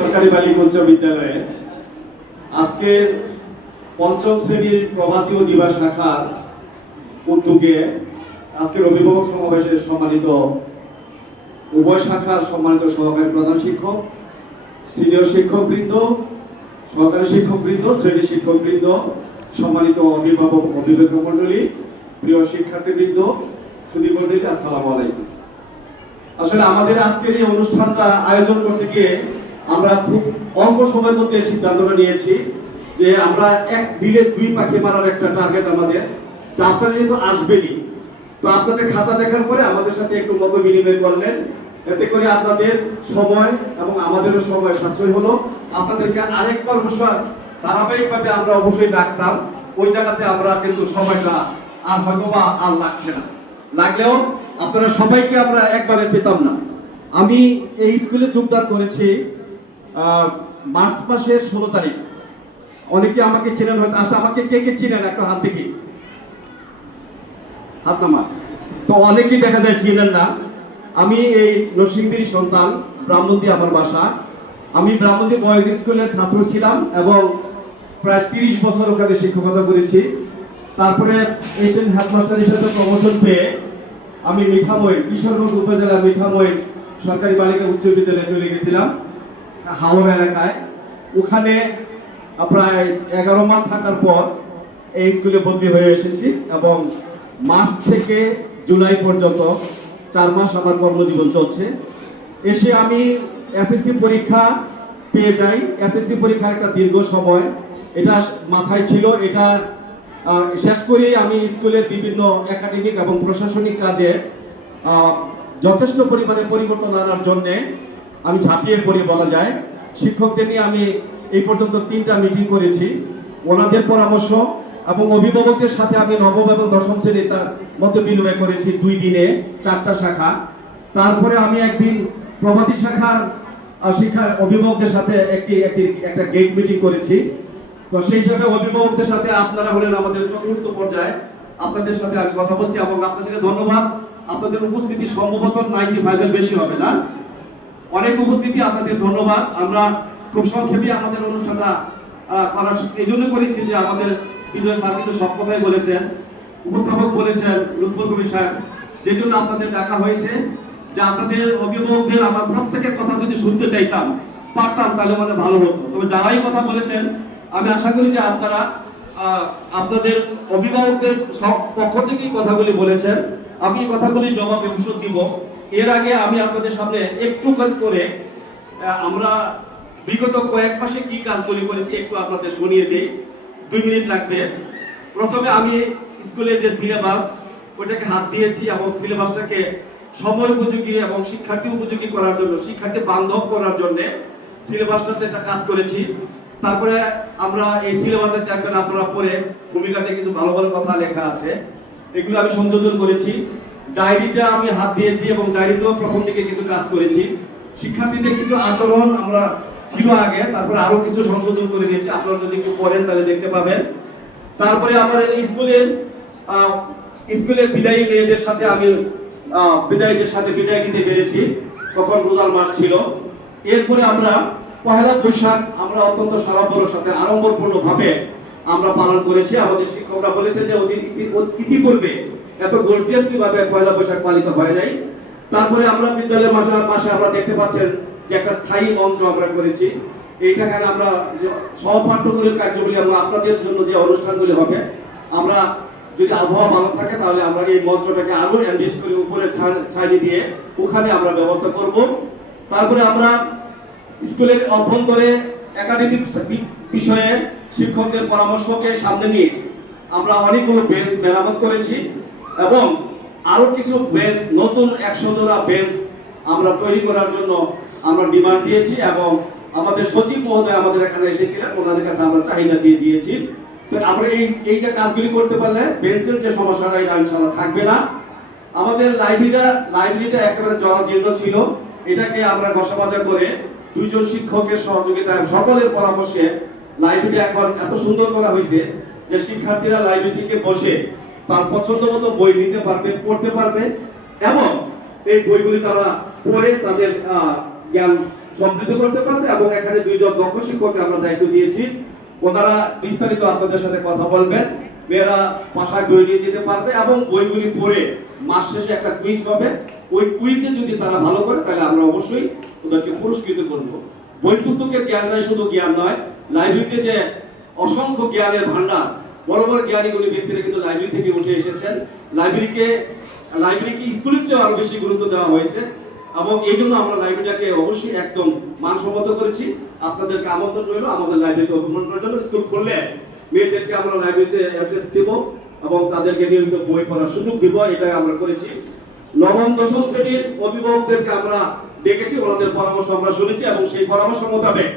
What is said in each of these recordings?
সরকারি বালিকা উচ্চ বিদ্যালয়ে আজকে পঞ্চম শ্রেণীর প্রভাতী ও দিবা শাখার উদ্যোগে আজকের অভিভাবক সমাবেশে সম্মানিত উভয় শাখার সম্মানিত সহকারী প্রধান শিক্ষক, সিনিয়র শিক্ষকবৃন্দ, সহকারী শিক্ষকবৃন্দ, শ্রেণী শিক্ষকবৃন্দ, সম্মানিত অভিভাবক অভিভাবক মণ্ডলী, প্রিয় শিক্ষার্থীবৃন্দ, সুধী মণ্ডলী, আসসালামু আলাইকুম। আসলে আমাদের আজকের এই অনুষ্ঠানটা আয়োজন করতে গিয়ে আমরা খুব অল্প সময়ের মধ্যে সিদ্ধান্তটা নিয়েছি যে আমরা এক দিলে দুই পাখি মারার একটা টার্গেট আমাদের, যা আপনারা যেহেতু আসবেনই, তো আপনাদের খাতা দেখার পরে আমাদের সাথে একটু মত বিনিময় করলেন, এতে করে আপনাদের সময় এবং আমাদেরও সময় সাশ্রয় হলো। আপনাদেরকে আরেকবার অবশ্য ধারাবাহিকভাবে আমরা অবশ্যই ডাকতাম, ওই জায়গাতে আমরা কিন্তু সময়টা আর হয়তো বা আর লাগছে না, লাগলেও আপনারা সবাইকে আমরা একবারে পেতাম না। আমি এই স্কুলে যোগদান করেছি মার্চ মাসের 16 তারিখ। অনেকে আমাকে চেনেন হয়তো, আসলে আমাকে কে কে চিনেন একটা হাত দেখি, হাত নামা। তো অনেকেই দেখা যায় চিনেন না। আমি এই নরসিংদীর সন্তান, ব্রাহ্মণদী আমার বাসা। আমি ব্রাহ্মণদী বয়েজ স্কুলের ছাত্র ছিলাম এবং প্রায় 30 বছর ওখানে শিক্ষকতা করেছি। তারপরে এইচএন হেডমাস্টার হিসেবে প্রমোশন পেয়ে আমি মিঠামই, কিশোরগঞ্জ উপজেলা মিঠামই সরকারি বালিকা উচ্চ বিদ্যালয়ে চলে গেছিলাম হাওড়া এলাকায়। ওখানে প্রায় 11 মাস থাকার পর এই স্কুলে বদলি হয়ে এসেছি এবং মার্চ থেকে জুলাই পর্যন্ত 4 মাস আমার কর্মজীবন চলছে। এসে আমি এসএসসি পরীক্ষা পেয়ে যাই। এসএসসি পরীক্ষার একটা দীর্ঘ সময় এটা মাথায় ছিল, এটা শেষ করে আমি স্কুলের বিভিন্ন একাডেমিক এবং প্রশাসনিক কাজে যথেষ্ট পরিমাণে পরিবর্তন আনার জন্যে আমি ঝাঁপিয়ে পড়ি বলা যায়। শিক্ষকদের নিয়ে আমি এই পর্যন্ত 3টা মিটিং করেছি, ওনাদের পরামর্শ এবং অভিভাবকদের সাথে আমি নবম এবং দশম শ্রেণী তার মত বিনিময় করেছি 2 দিনে 4টা শাখা। তারপরে আমি একদিন প্রভাতী শাখার শিক্ষা অভিভাবকদের সাথে একটা গেট মিটিং করেছি। তো সেই হিসাবে অভিভাবকদের সাথে আপনারা হলেন আমাদের চতুর্থ পর্যায়ে, আপনাদের সাথে আমি কথা বলছি এবং আপনাদেরকে ধন্যবাদ। আপনাদের উপস্থিতি সম্ভবত 95 এর বেশি হবে না, অনেক উপস্থিতি, আপনাদের ধন্যবাদ। আমরা খুব সংক্ষেপে আমাদের অনুষ্ঠানটা করার এই জন্য করেছি যে আমাদের বিজয় স্যার কিন্তু সব কথাই বলেছেন, উপস্থাপক বলেছেন লুৎফুল কবির সাহেব, যে জন্য আপনাদের ডাকা হয়েছে যে আপনাদের অভিভাবকদের আমার প্রত্যেকের কথা যদি শুনতে চাইতাম পারতাম তাহলে মানে ভালো হতো। তবে যারাই কথা বলেছেন আমি আশা করি যে আপনারা আপনাদের অভিভাবকদের পক্ষ থেকেই কথাগুলি বলেছেন, আমি এই কথাগুলি জবাব এপিসোড দিব। এর আগে আমি আপনাদের সামনে একটু করে আমরা বিগত কয়েক মাসে কি কাজগুলি করেছি একটু আপনাদের শুনিয়ে দিই, 2 মিনিট লাগবে। প্রথমে আমি স্কুলের যে সিলেবাস ওটাকে হাত দিয়েছি এবং সিলেবাসটাকে সময় উপযোগী এবং শিক্ষার্থী উপযোগী করার জন্য, শিক্ষার্থী বান্ধব করার জন্য সিলেবাসটাতে একটা কাজ করেছি। তারপরে আমরা এই সিলেবাসে দেখবেন আপনারা পড়ে ভূমিকাতে কিছু ভালো ভালো কথা লেখা আছে, এগুলো আমি সংযোজন করেছি। ডায়েরিটা আমি হাত দিয়েছি এবং ডায়েরিতেও প্রথম দিকে কিছু কাজ করেছি। শিক্ষার্থীদের কিছু আচরণ আমরা ছিল আগে, তারপরে আরো কিছু সংশোধন করে দিয়েছি, আপনারা যদি একটু পড়েন তাহলে দেখতে পাবেন। তারপরে আমাদের স্কুলের বিদায়ী মেয়েদের সাথে আমি বিদায়ীদের সাথে বিদায় দিতে পেরেছি, তখন রোজার মাস ছিল। এরপরে আমরা পহেলা বৈশাখ আমরা অত্যন্ত সাড়ম্বরের সাথে আড়ম্বরপূর্ণ ভাবে আমরা পালন করেছি। আমাদের শিক্ষকরা বলেছে যে ইতিপূর্বে এত গর্জিয়াসলি ভাবে পহেলা বৈশাখ পালিত হয় নাই। তারপরে আমরা বিদ্যালয়ের মাসে আমরা দেখতে পাচ্ছেন যে একটা স্থায়ী মঞ্চ আমরা করেছি। এইটাকে আমরা সহপাঠ্যক্রমিক কার্যগুলি আমরা আপনাদের জন্য যে অনুষ্ঠানগুলি হবে, আমরা যদি আবহাওয়া ভালো থাকে তাহলে আমরা এই মঞ্চটাকে আরো এনরিচ করে উপরে ছাড়ি দিয়ে ওখানে আমরা ব্যবস্থা করব। তারপরে আমরা স্কুলের অভ্যন্তরে একাডেমিক বিষয়ে শিক্ষকদের পরামর্শকে সামনে নিয়ে আমরা অনেকগুলো বেঞ্চ মেরামত করেছি এবং আরো কিছু বেঞ্চ, নতুন 100 জোড়া বেঞ্চ আমরা তৈরি করার জন্য আমরা ডিমান্ড দিয়েছি এবং আমাদের সচিব মহোদয় আমাদের এখানে এসেছিলেন, ওনাদের কাছে আমরা চাহিদা দিয়ে দিয়েছি। তো আমরা এই যে কাজগুলি করতে পারলে বেঞ্চের যে সমস্যাটা এটা ইনশাআল্লাহ থাকবে না। আমাদের লাইব্রেরিটা একেবারে জরাজীর্ণ ছিল, এটাকে আমরা ঘষামাজা করে 2 জন শিক্ষকের সহযোগিতায় সকলের পরামর্শে লাইব্রেরি এখন এত সুন্দর করা হয়েছে যে শিক্ষার্থীরা লাইব্রেরি থেকে বসে তার পছন্দ মতো বই নিতে পারবে, পড়তে পারবে এবং এই বইগুলি তারা পড়ে তাদের জ্ঞান সমৃদ্ধ করতে পারবে। এবং এখানে দুইজন দক্ষ শিক্ষককে আমরা দায়িত্ব দিয়েছি, ওনারা বিস্তারিত আপনাদের সাথে কথা বলবেন। মেয়েরা বাসায় বই নিয়ে যেতে পারবে এবং বইগুলি পড়ে মাস শেষে একটা কুইজ হবে। ওই কুইজে যদি তারা ভালো করে তাহলে আমরা অবশ্যই ওদেরকে পুরস্কৃত করব। বই পুস্তকের জ্ঞানটাই শুধু জ্ঞান নয়, লাইব্রেরিতে যে অসংখ্য জ্ঞানের ভান্ডার, বড় বড় জ্ঞানীগুলি ব্যক্তিরা কিন্তু লাইব্রেরি থেকে উঠে এসেছেন। লাইব্রেরিকে স্কুলের চেয়ে আরো বেশি গুরুত্ব দেওয়া হয়েছে এবং এই জন্য আমরা লাইব্রেরিটাকে অবশ্যই একদম মানসম্মত করেছি। আপনাদেরকে আমন্ত্রণ রইল আমাদের লাইব্রেরিতে অভিমান করার জন্য। স্কুল খুললে মেয়েদেরকে আমরা লাইব্রেরিতে অ্যাড্রেস দেব এবং তাদেরকে নিয়মিত বই পড়ার সুযোগ দিব, এটাই আমরা করেছি। নবম দশম শ্রেণীর অভিভাবকদেরকে আমরা ডেকেছি, ওনাদের পরামর্শ আমরা শুনেছি এবং সেই পরামর্শ মোতাবেক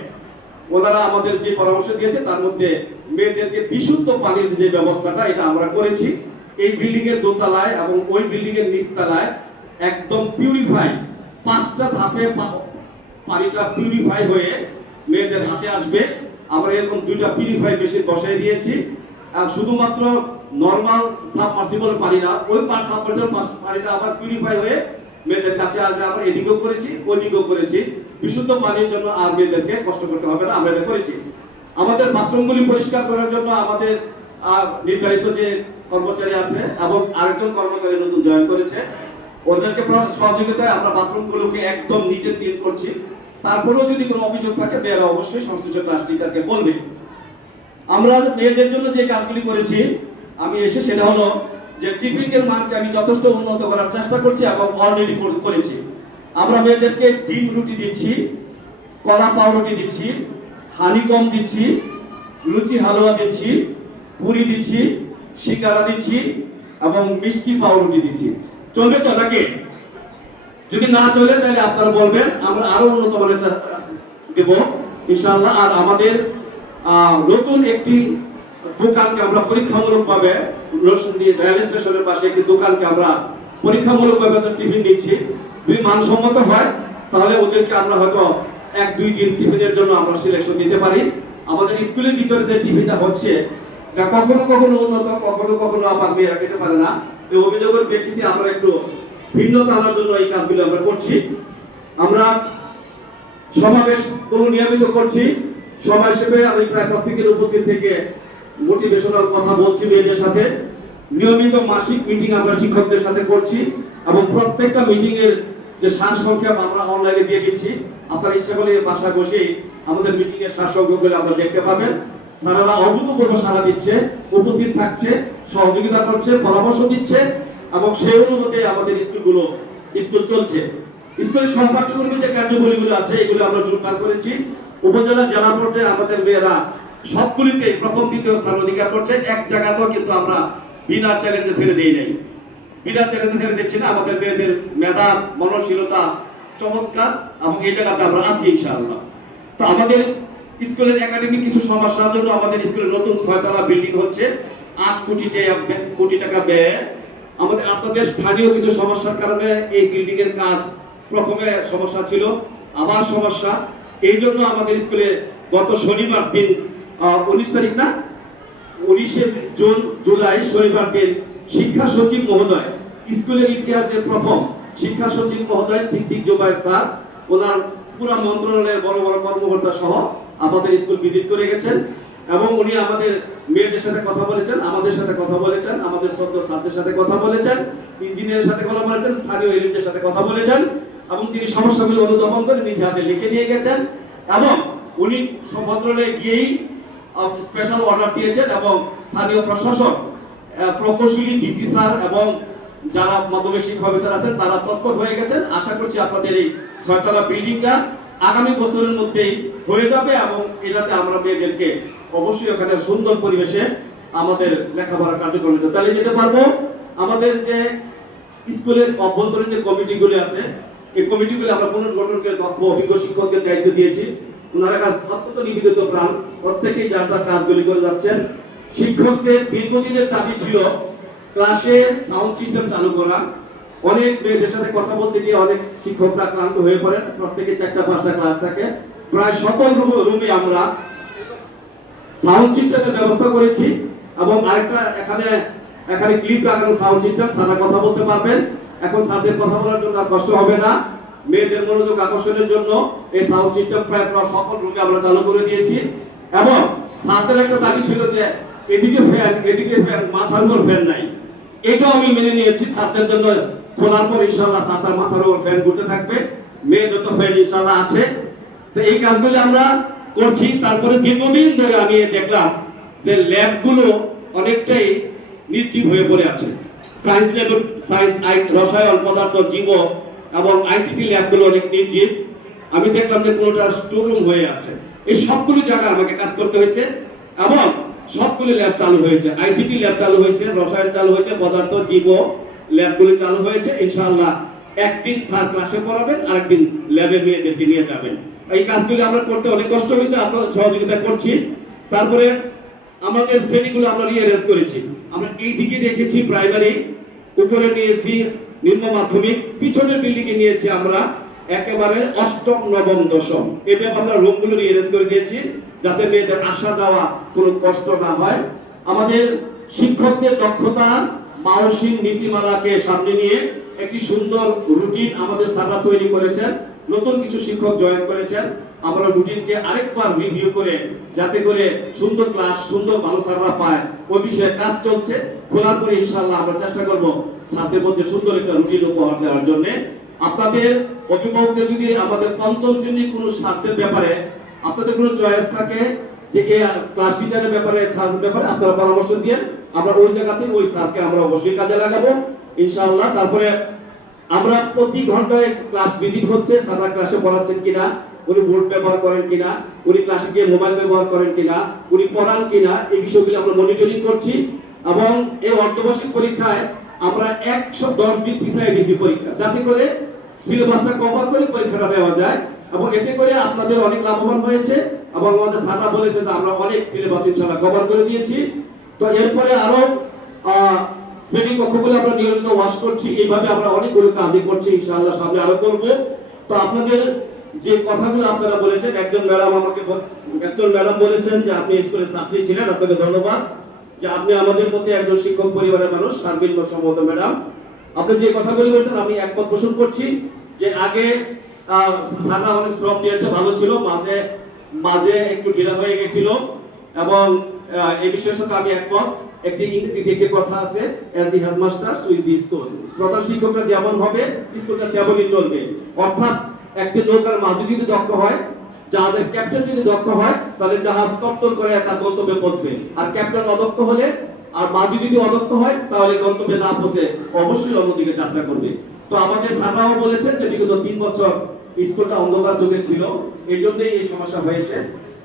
ওনারা আমাদের যে পরামর্শ দিয়েছে তার মধ্যে মেয়েদেরকে বিশুদ্ধ পানির যে ব্যবস্থাটা এটা আমরা করেছি। এই বিল্ডিং এর দোতলায় এবং ওই বিল্ডিং এর নিচতলায় একদম পিউরিফাই 5টা ধাপে পানিটা পিউরিফাই হয়ে মেয়েদের হাতে আসবে। আমরা এরকম 2টা পিউরিফাই মেশিন বসাই দিয়েছি। আর শুধুমাত্র নরমাল সাবমার্সিবল পানি না, ওই সাবমার্সিবল পানিটা আবার পিউরিফাই হয়ে মেয়েদের কাছে আসবে। আমরা এদিকেও করেছি ওইদিকেও করেছি, বিশুদ্ধ পানির জন্য আর মেয়েদেরকে কষ্ট করতে হবে না, আমরা এটা করেছি। আমাদের বাথরুমগুলি পরিষ্কার করার জন্য আমাদের নির্ধারিত যে কর্মচারী আছে এবং আরেকজন কর্মচারী নতুন জয়েন করেছে, ওদেরকে সহযোগিতায় আমরা বাথরুমগুলোকে একদম নিট এন্ড ক্লিন করছি। তারপরেও যদি কোনো অভিযোগ থাকে মেয়েরা অবশ্যই সংশ্লিষ্ট ক্লাস টিচারকে বলবে। আমরা মেয়েদের জন্য যে কাজগুলি করেছি আমি এসে সেটা হলো যে টিফিনের মানকে আমি যথেষ্ট উন্নত করার চেষ্টা করছি এবং অলরেডি করেছি। আমরা মেয়েদেরকে ডিম রুটি দিচ্ছি, কলা পাউরুটি দিচ্ছি, হানিকম দিচ্ছি, লুচি হালুয়া দিচ্ছি, পুরি দিচ্ছি, সিঙ্গারা দিচ্ছি এবং মিষ্টি পাউরুটি দিচ্ছি। চলবে তো নাকি? যদি না চলে তাহলে আপনারা বলবেন, আমরা আরো উন্নত মানের দেব ইনশাআল্লাহ। আর আমাদের নতুন একটি দোকানকে আমরা পরীক্ষামূলকভাবে রেল স্টেশনের পাশে একটি দোকানকে আমরা পরীক্ষামূলকভাবে টিফিন দিচ্ছি। যদি মানসম্মত হয় তাহলে ওদেরকে আমরা হয়তো 1-2 দিন টিফিনের জন্য আমরা সিলেকশন দিতে পারি। আমাদের স্কুলের ভিতরে যে টিফিনটা হচ্ছে এটা কখনো কখনো উন্নত, কখনো কখনো আবার মেয়েরা খেতে পারে না। এই অভিযোগের প্রেক্ষিতে আমরা একটু ভিন্নতা আনার জন্য এই কাজগুলো আমরা করছি। আমরা সমাবেশ নিয়মিত করছি। সভা হিসেবে আমি প্রায় প্রত্যেকের উপস্থিত থেকে মোটিভেশনাল কথা বলছি মেয়েদের সাথে। নিয়মিত মাসিক মিটিং আমরা শিক্ষকদের সাথে করছি এবং প্রত্যেকটা মিটিং এর যে সারসংক্ষেপ আমরা অনলাইনে দিয়ে দিচ্ছি। আপনার ইচ্ছা করলে বাসায় বসেই আমাদের মিটিং এর সারসংক্ষেপগুলো আমরা দেখতে পাবেন। স্যারেরা অভূতপূর্ব সাড়া দিচ্ছে, উপস্থিত থাকছে, সহযোগিতা করছে, পরামর্শ দিচ্ছে এবং সেই অনুযায়ী আমাদের স্কুল চলছে। স্কুলের সম্পাদকীয় যে কার্যবলীগুলো আছে এগুলো আমরা জোরদার করেছি। উপজেলা জেলা পর্যায়ে আমাদের মেয়েরা সবগুলিতে প্রথম দ্বিতীয় স্থান অধিকার করছে। এক জায়গাতেও কিন্তু আমরা বিনা চ্যালেঞ্জে ছেড়ে দিই নাই, বিনা চ্যালেঞ্জে ছেড়ে দিচ্ছি না। আমাদের মেয়েদের মেধা মননশীলতা চমৎকার এবং এই জায়গাতে আমরা আছি ইনশাআল্লাহ। তো আমাদের স্কুলের একাডেমিক কিছু সমস্যার জন্য আমাদের স্কুলের নতুন 6তলা বিল্ডিং হচ্ছে, 8 কোটি টাকা ব্যয়। আমাদের আপনাদের স্থানীয় কিছু সমস্যার কারণে এই বিল্ডিং এর কাজ প্রথমে সমস্যা ছিল, আবার সমস্যা। এই জন্য আমাদের স্কুলে গত শনিবার দিন 19 তারিখ না 19শে জুলাই শনিবার দিন শিক্ষা সচিব মহোদয়, স্কুলের ইতিহাসে প্রথম শিক্ষা সচিব মহোদয় সিদ্দিক জুবায়ের স্যার, ওনার পুরো মন্ত্রণালয়ের বড় বড় কর্মকর্তা সহ আমাদের স্কুল ভিজিট করে গেছেন এবং উনি আমাদের মেয়েদের সাথে কথা বলেছেন, আমাদের সাথে কথা বলেছেন, আমাদের ছাত্র ছাত্রীদের সাথে কথা বলেছেন, ইঞ্জিনিয়ারের সাথে কথা বলেছেন, স্থানীয় এলিটদের সাথে কথা বলেছেন এবং তিনি সমস্যাগুলো অনুধাবন করে নিজে হাতে লিখে নিয়ে গেছেন এবং উনি মন্ত্রণালয়ে গিয়েই স্পেশাল অর্ডার দিয়েছেন এবং স্থানীয় প্রশাসন, প্রকৌশলী ডিসি স্যার এবং যারা মাধ্যমিক শিক্ষা অফিসার আছেন তারা তৎপর হয়ে গেছেন। আশা করছি আপনাদের এই 6তলা বিল্ডিংটা আগামী বছরের মধ্যেই হয়ে যাবে এবং এটাতে আমরা মেয়েদেরকে অবশ্যই ওখানে সুন্দর পরিবেশে আমাদের লেখাপড়া কার্যক্রম চালিয়ে যেতে পারবো। আমাদের যে স্কুলের অভ্যন্তরীণ যে কমিটিগুলি আছে এই কমিটিগুলি আমরা পুনর্গঠনকে দক্ষ অভিজ্ঞ শিক্ষকদের দায়িত্ব দিয়েছি। ওনারা কাজ অত্যন্ত নিবেদিত প্রাণ, প্রত্যেকেই যার যার কাজগুলি করে যাচ্ছেন। শিক্ষকদের দীর্ঘদিনের দাবি ছিল ক্লাসে সাউন্ড সিস্টেম চালু করা। অনেক মেয়েদের সাথে কথা বলতে গিয়ে অনেক শিক্ষকরা ক্লান্ত হয়ে পড়েন, প্রত্যেকে 4টা-5টা ক্লাস থাকে। প্রায় সকল রুমে আমরা সাউন্ড সিস্টেমের ব্যবস্থা করেছি এবং আরেকটা এখানে ক্লিপ লাগানো সাউন্ড সিস্টেম, স্যাররা কথা বলতে পারবেন। এখন স্যারদের কথা বলার জন্য আর কষ্ট হবে না। মেয়েদের মনোযোগ আকর্ষণের জন্য এই সাউন্ড সিস্টেম প্রায় সকল রুমে আমরা চালু করে দিয়েছি। এবং ছাদের একটা দাবি ছিল যে এদিকে ফ্যান মাথার উপর ফ্যান নাই, এটাও আমি মেনে নিয়েছি। ছাদের জন্য খোলার পর ইনশাআল্লাহ ছাতার মাথার উপর ফ্যান ঘুরতে থাকবে, মেয়েদের তো ফ্যান ইনশাআল্লাহ আছে। তো এই কাজগুলি আমরা করছি। তারপরে দীর্ঘদিন ধরে আমি দেখলাম যে ল্যাবগুলো অনেকটাই নির্জীব হয়ে পড়ে আছে। সায়েন্স ল্যাব, রসায়ন, পদার্থ, জীব এবং আইসিটি ল্যাবগুলো অনেক নির্জীব। আমি দেখলাম যে কোনোটা স্টোররুম হয়ে আছে। এই সবগুলো জায়গায় আমাকে কাজ করতে হয়েছে এবং সবগুলো ল্যাব চালু হয়েছে। আইসিটি ল্যাব চালু হয়েছে, রসায়ন চালু হয়েছে, পদার্থ, জীব ল্যাবগুলো চালু হয়েছে। ইনশাআল্লাহ একদিন স্যার ক্লাসে পড়াবেন, আরেকদিন ল্যাবে মেয়েদেরকে নিয়ে যাবেন। এই কাজগুলো আমরা করতে অনেক কষ্ট হয়েছে, আপনার সহযোগিতা করছি। তারপরে আমাদের শ্রেণীগুলো আমরা রিঅ্যারেঞ্জ করেছি। আমরা এই দিকে রেখেছি প্রাইমারি, উপরে নিয়েছি নিম্ন মাধ্যমিক, পিছনের বিল্ডিং এ নিয়েছি আমরা একেবারে অষ্টম, নবম, দশম। এভাবে আমরা রুমগুলো রিঅ্যারেঞ্জ করে দিয়েছি যাতে মেয়েদের আসা যাওয়া কোনো কষ্ট না হয়। আমাদের শিক্ষকদের দক্ষতা, মানসিক নীতিমালাকে সামনে নিয়ে একটি সুন্দর রুটিন আমাদের স্যাররা তৈরি করেছেন। নতুন কিছু শিক্ষক জয়েন করেছেন। আমরা রুটিনকে আরেকবার রিভিউ করে যাতে করে সুন্দর ক্লাস, সুন্দর ভালো স্যাররা পায়, ওই বিষয়ে কাজ চলছে। খোলার পরে ইনশাআল্লাহ আমরা চেষ্টা করব ছাত্রদের মধ্যে সুন্দর একটা রুটিন উপহার দেওয়ার জন্য। আপনাদের অভিভাবকদের যদি আমাদের পঞ্চম শ্রেণীর কোনো ছাত্রের ব্যাপারে আপনাদের কোনো চয়েস থাকে যে এই ক্লাস টিচারের ব্যাপারে, ছাত্রের ব্যাপারে আপনারা পরামর্শ দিয়ে আমরা ওই জায়গাতে ওই স্যারকে আমরা অবশ্যই কাজে লাগাবো ইনশাআল্লাহ। তারপরে আমরা প্রতি ঘন্টায় ক্লাস ভিজিট হচ্ছে, স্যাররা ক্লাসে পড়াচ্ছেন কিনা, উনি বোর্ড ব্যবহার করেন কিনা, উনি ক্লাসে গিয়ে মোবাইল ব্যবহার করেন কিনা, উনি পড়ান কিনা, এই বিষয়গুলো আমরা মনিটরিং করছি। এবং এই অর্ধবার্ষিক পরীক্ষায় আমরা 110 দিন পিছিয়ে দিয়েছি পরীক্ষা, যাতে করে সিলেবাসটা কভার করে পরীক্ষাটা দেওয়া যায়। এবং এতে করে আপনাদের অনেক লাভবান হয়েছে এবং আমাদের স্যাররা বলেছে যে আমরা অনেক সিলেবাস ইনশাআল্লাহ কভার করে দিয়েছি। তো এরপরে আরো শ্রেণী কক্ষগুলো আমরা নিয়মিত ওয়াশ করছি। এইভাবে আমরা অনেকগুলো কাজই করছি, ইনশাআল্লাহ সামনে আরো করব। তো আপনাদের যে কথাগুলো আপনারা বলেছেন, একজন ম্যাডাম বলেছেন যে আপনি স্কুলের ছাত্রী ছিলেন, আপনাকে ধন্যবাদ যে আপনি আমাদের মধ্যে একজন শিক্ষক পরিবারের মানুষ। সার্বিক সম্মত ম্যাডাম, আপনি যে কথাগুলি বলেছেন আমি একমত পোষণ করছি যে আগে স্যাররা অনেক শ্রম দিয়েছে, ভালো ছিল, মাঝে মাঝে একটু ঢিলা হয়ে গেছিল। এবং এই বিষয়ের সাথে আমি একমত। একটি ইংরেজিতে একটি কথা আছে, as the headmaster so is the school. প্রধান শিক্ষকরা যেমন হবে স্কুলটা তেমনই চলবে। অর্থাৎ একটি নৌকার মাঝি যদি দক্ষ হয়, জাহাজের ক্যাপ্টেন যদি দক্ষ হয়, তাহলে জাহাজ তত্তর করে একটা গন্তব্যে পৌঁছবে। আর ক্যাপ্টেন অদক্ষ হলে আর মাঝি যদি অদক্ষ হয়, তাহলে গন্তব্যে না পৌঁছে অবশ্যই অন্যদিকে যাত্রা করবে। তো আমাদের স্যাররাও বলেছেন যে বিগত 3 বছর স্কুলটা অন্ধকার যুগে ছিল, এই জন্যই এই সমস্যা হয়েছে।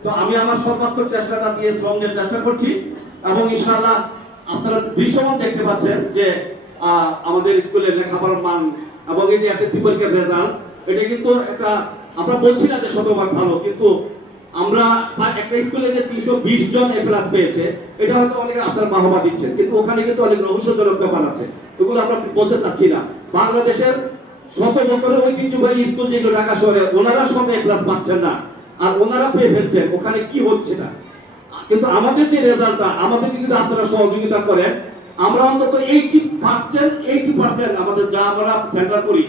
তো আমি আমার সর্বাত্মক চেষ্টাটা দিয়ে শ্রম দিয়ে চেষ্টা করছি এবং ইনশাআল্লাহ আপনারা দৃশ্যমান দেখতে পাচ্ছেন যে আমাদের স্কুলের লেখাপড়ার মান এবং এই যে এসএসসি পরীক্ষার রেজাল্ট, এটা কিন্তু একটা, আমরা বলছি না যে শতভাগ ভালো, কিন্তু আমরা একটা স্কুলে যে 320 জন এ প্লাস পেয়েছে, এটা হয়তো অনেকে আপনার বাহবা দিচ্ছেন, কিন্তু ওখানে কিন্তু অনেক রহস্যজনক ব্যাপার আছে, এগুলো আমরা বলতে চাচ্ছি না। বাংলাদেশের শত বছরের ঐতিহ্যবাহী স্কুল যেগুলো ঢাকা শহরে, ওনারা সব এ প্লাস পাচ্ছেন না, আর ওনারা পেয়ে ফেলছেন, ওখানে কি হচ্ছে না। কিন্তু আমাদের যে রেজাল্টটা, আমাদের যদি আপনারা সহযোগিতা করেন, আমরা অন্তত 80% আমাদের যা আমরা সেন্টার করি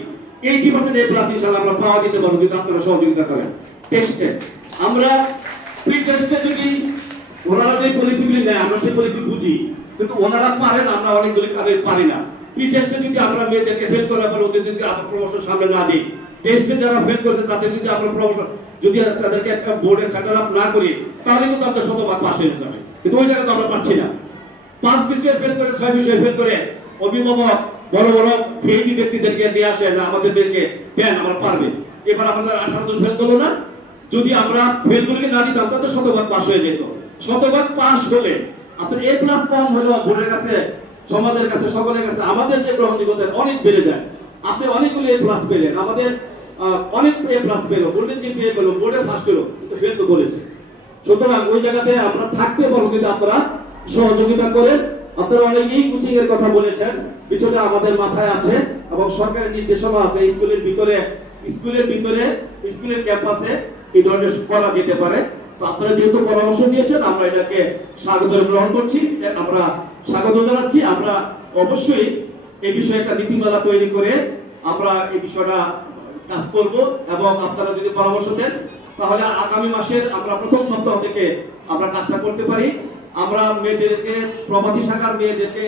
80% এ প্লাস ইনশাআল্লাহ আমরা পাওয়া দিতে পারবো যদি আপনারা সহযোগিতা করেন। টেস্টে আমরা প্রি টেস্টে যদি ওনারা যে পলিসিগুলি নেয় আমরা সেই পলিসি বুঝি, কিন্তু ওনারা পারেন, আমরা অনেকগুলি কাজে পারি না। প্রি টেস্টে যদি আমরা মেয়েদেরকে ফেল করে আবার ওদের যদি আমরা প্রমোশন সামনে না দিই, টেস্টে যারা ফেল করেছে তাদের যদি আমরা প্রমোশন, যদি তাদেরকে একটা বোর্ডে সেটেল আপ না করি, তাহলে কিন্তু আমরা শতভাগ পাস হয়ে যাবে। কিন্তু ওই জায়গাতে আমরা পাচ্ছি না। 5 বিষয়ে ফেল করে, 6 বিষয়ে ফেল করে অভিভাবক বড় বড় ফেইলি ব্যক্তিদেরকে দিয়ে আসে না, আমাদেরকে দেন, আমরা পারবে। এবার আমাদের 18 জন ফেল করলো না, যদি আমরা ফেলগুলিকে না দিতাম তাহলে শতভাগ পাস হয়ে যেত। শতভাগ পাস হলে আপনার এ প্লাস কম হলেও বোর্ডের কাছে, সমাজের কাছে, সকলের কাছে আমাদের যে গ্রহণযোগ্যতা অনেক বেড়ে যায়। আপনি অনেকগুলো এ প্লাস পেলেন, আমাদের অনেক এ প্লাস পেলো, বোর্ডের জিপিএ পেলো, বোর্ডে ফার্স্ট হলো, কিন্তু ফেল তো বলেছে। সুতরাং ওই জায়গাতে আমরা থাকতে পারবো যদি আপনারা সহযোগিতা করেন। আপনারা অনেকেই কোচিং এর কথা বলেছেন, বিষয়টা আমাদের মাথায় আছে এবং সরকারের নির্দেশনা আছে স্কুলের ভিতরে, স্কুলের ক্যাম্পাসে এই ধরনের করা যেতে পারে। তো আপনারা যেহেতু পরামর্শ দিয়েছেন, আমরা এটাকে স্বাগত গ্রহণ করছি, আমরা স্বাগত জানাচ্ছি। আমরা অবশ্যই এই বিষয়ে একটা নীতিমালা তৈরি করে আমরা এই বিষয়টা কাজ করব এবং আপনারা যদি পরামর্শ দেন তাহলে আগামী মাসের আমরা প্রথম সপ্তাহ থেকে আমরা কাজটা করতে পারি। আমরা মেয়েদেরকে প্রভাতী শাখার মেয়েদেরকে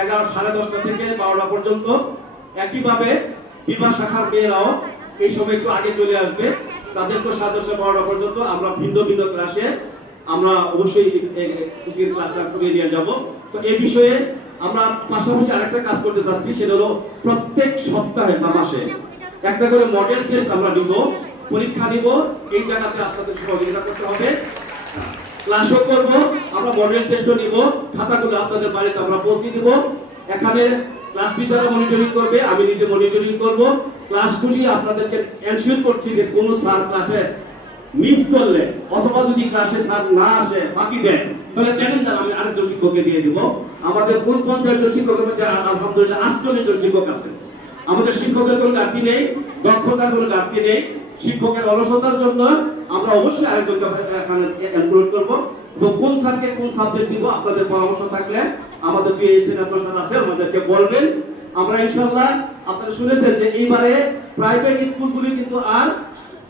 11:30 থেকে 12টা পর্যন্ত, একইভাবে বিবাহ শাখার মেয়েরাও এই সময় একটু আগে চলে আসবে, তাদেরকে 10:30-12টা পর্যন্ত আমরা ভিন্ন ভিন্ন ক্লাসে আমরা অবশ্যই ক্লাসটা করিয়ে নিয়ে যাব। তো এই বিষয়ে আমরা পাশাপাশি আরেকটা কাজ করতে চাচ্ছি, সেটা হলো প্রত্যেক সপ্তাহে বা মাসে একটা করে মডেল টেস্ট আমরা দিব, পরীক্ষা নিব। এই জায়গাতে আপনাদের সহযোগিতা করতে হবে, ক্লাসও করব, আমরা মডেল টেস্টও নিব, খাতাগুলো আপনাদের বাড়িতে আমরা পৌঁছে দিব। এখানে ক্লাস টিচাররা মনিটরিং করবে, আমি নিজে মনিটরিং করব। ক্লাসগুলি আপনাদেরকে এনশিওর করছি যে কোনো স্যার ক্লাসে মিস করলে অথবা যদি ক্লাসে স্যার না আসে বাকি দেন, তাহলে ক্যালেন্ডার আমি আরেকজন শিক্ষককে দিয়ে দিব। আমাদের কোন 50 জন শিক্ষকের মধ্যে আলহামদুলিল্লাহ 48 জন শিক্ষক আছে। আমাদের শিক্ষকের কোনো ঘাটতি নেই, দক্ষতার কোনো ঘাটতি নেই। শিক্ষকের অলসতার জন্য আমরা অবশ্যই আরেকজনকে এখানে এনক্লুড করব। এবং কোন স্যারকে কোন সাবজেক্ট দিব আপনাদের পরামর্শ থাকলে আমাদের পিএইচডি প্রশ্ন আছে, আমাদেরকে বলবেন। আমরা ইনশাআল্লাহ, আপনারা শুনেছেন যে এইবারে প্রাইভেট স্কুলগুলি কিন্তু আর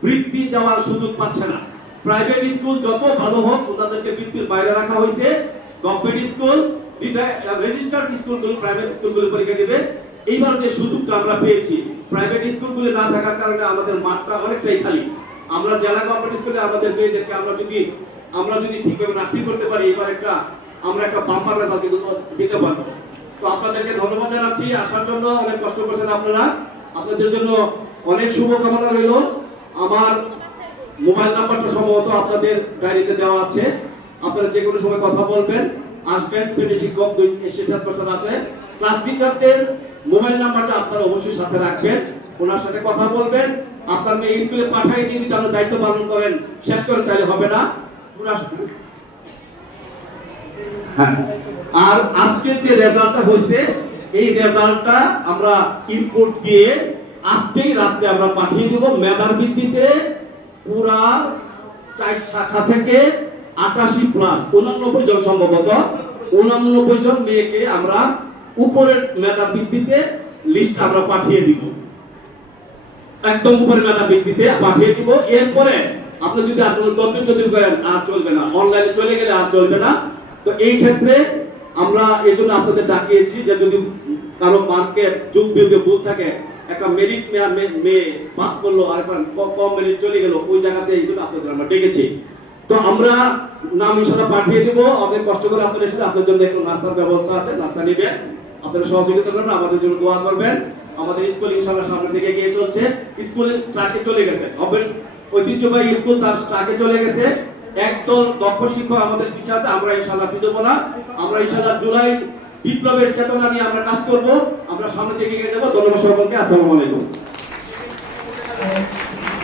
বৃত্তি দেওয়ার সুযোগ পাচ্ছে না। প্রাইভেট স্কুল যত ভালো হোক ওনাদেরকে বৃত্তির বাইরে রাখা হয়েছে। গভর্নমেন্ট স্কুল, রেজিস্টার্ড স্কুলগুলো, প্রাইভেট স্কুলগুলো পরীক্ষা দেবে। এইবার যে সুযোগটা আমরা পেয়েছি, প্রাইভেট স্কুলগুলো না থাকার কারণে আমাদের মাঠটা অনেকটাই খালি। আমরা জেলা গভর্নমেন্ট স্কুলে আমাদের মেয়েদেরকে আমরা যদি ঠিকভাবে নার্সিং করতে পারি, এবার আমরা একটা বাম্পার রেজাল্ট দিতে পারবো। তো আপনাদেরকে ধন্যবাদ জানাচ্ছি আসার জন্য, অনেক কষ্ট করছেন আপনারা, আপনাদের জন্য অনেক শুভকামনা রইল। আমার মোবাইল নাম্বারটা সম্ভবত আপনাদের ডায়েরিতে দেওয়া আছে, আপনারা যে কোনো সময় কথা বলবেন, আসবেন। শ্রেণী শিক্ষক 267% আছে। ক্লাস টিচারদের মোবাইল নাম্বারটা আপনারা অবশ্যই সাথে রাখবেন, ওনার সাথে কথা বলবেন। আপনার মেয়ে স্কুলে পাঠাই দিয়ে যদি আপনার দায়িত্ব পালন করেন, শেষ করেন, তাহলে হবে না। হ্যাঁ, আর আজকের যে রেজাল্টটা হয়েছে, এই রেজাল্টটা আমরা ইনপুট দিয়ে আজকেই রাত্রে আমরা পাঠিয়ে দেব। মেধার ভিত্তিতে পুরা 4 শাখা থেকে 88 প্লাস 89 জন, সম্ভবত 89 জন মেয়েকে আমরা উপরের মেধার ভিত্তিতে লিস্ট আমরা পাঠিয়ে দিব, একদম উপরের মেধার ভিত্তিতে পাঠিয়ে দিব। এরপরে আপনি যদি আপনার তদবির করেন আর চলবে না, অনলাইনে চলে গেলে আর চলবে না। তো এই ক্ষেত্রে আমরা এই জন্য আপনাদের ডাকিয়েছি যে যদি কারো মার্কে যোগ বিয়োগে ভুল থাকে, একটা মেরিট মেয়ে পাস করলো আর কম মেরিট চলে গেল, ওই জায়গাতে এই জন্য আপনাদের আমরা ডেকেছি। তো আমরা নাম ইনশাআল্লাহ পাঠিয়ে দিব। অনেক কষ্ট করে আপনাদের এসে আপনাদের জন্য একটু নাস্তার ব্যবস্থা আছে, নাস্তা নেবেন, আপনারা সহযোগিতা করবেন, আমাদের জন্য দোয়া করবেন। আমাদের স্কুল ইনশাআল্লাহ সামনের দিকে এগিয়ে চলছে। স্কুলে ট্রাকে চলে গেছে, ঐতিহ্যবাহী স্কুল তার ট্রাকে চলে গেছে। একদল দক্ষ শিক্ষক আমাদের পিছিয়ে আছে, আমরা ইনশাআল্লাহ পিছবো না। আমরা ইনশাআল্লাহ জুলাই বিপ্লবের চেতনা নিয়ে আমরা কাজ করব, আমরা সামনের দিকে এগিয়ে যাবো। ধন্যবাদ সকলকে, আসসালামু আলাইকুম।